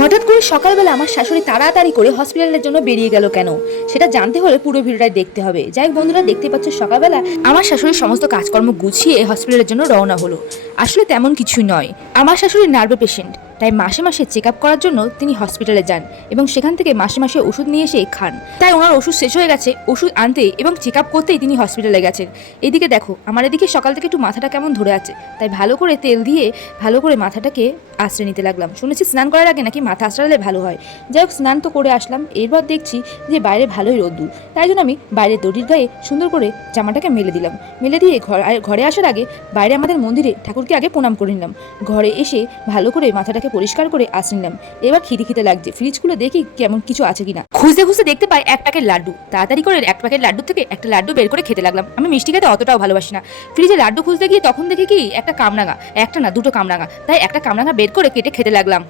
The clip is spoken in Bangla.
হঠাৎ করে সকালবেলা আমার শাশুড়ি তাড়াতাড়ি করে হসপিটালের জন্য বেরিয়ে গেল কেন, সেটা জানতে হলে পুরো ভিডিওটাই দেখতে হবে। যাই হোক বন্ধুরা, দেখতে পাচ্ছ সকালবেলা আমার শাশুড়ির সমস্ত কাজকর্ম গুছিয়ে হসপিটালের জন্য রওনা হলো। আসলে তেমন কিছুই নয়, আমার শাশুড়ি নার্ভে পেশেন্ট, তাই মাসে মাসে চেক আপ করার জন্য তিনি হসপিটালে যান এবং সেখান থেকে মাসে মাসে ওষুধ নিয়ে এসে খান। তাই ওনার ওষুধ শেষ হয়ে গেছে, ওষুধ আনতে এবং চেক আপ করতেই তিনি হসপিটালে গেছেন। এদিকে দেখো, আমার এদিকে সকাল থেকে একটু মাথাটা কেমন ধরে আছে, তাই ভালো করে তেল দিয়ে ভালো করে মাথাটাকে আশ্রয় নিতে লাগলাম। শুনেছি স্নান করার আগে নাকি মাথা আশ্রালে ভালো হয়। যাই হোক, স্নান তো করে আসলাম। এরপর দেখছি যে বাইরে ভালোই রোদ্দুর, তাই জন্য আমি বাইরে দড়ির গায়ে সুন্দর করে জামাটাকে মেলে দিলাম। মেলে দিয়ে ঘরে আসার আগে বাইরে আমাদের মন্দিরে ঠাকুরকে আগে প্রণাম করে নিলাম। ঘরে এসে ভালো করে মাথাটাকে পরিষ্কার করে আসে নিলাম। এবার খিদে লাগছে, ফ্রিজগুলো দেখি কেমন কিছু আছে কিনা। খুঁজতে খুঁজতে দেখতে পাই এক প্যাকেট লাড্ডু। তাড়াতাড়ি করে এক প্যাকেট লাড্ডু থেকে একটা লাড্ডু বের করে খেতে লাগলাম। আমি মিষ্টি খেতে অতটাও ভালোবাসি না। ফ্রিজে লাড্ডু খুঁজতে গিয়ে তখন দেখি কি একটা কামরাঙা, একটা না দুটো কামরাঙা, তাই একটা কামরাঙা বের করে কেটে খেতে লাগলাম।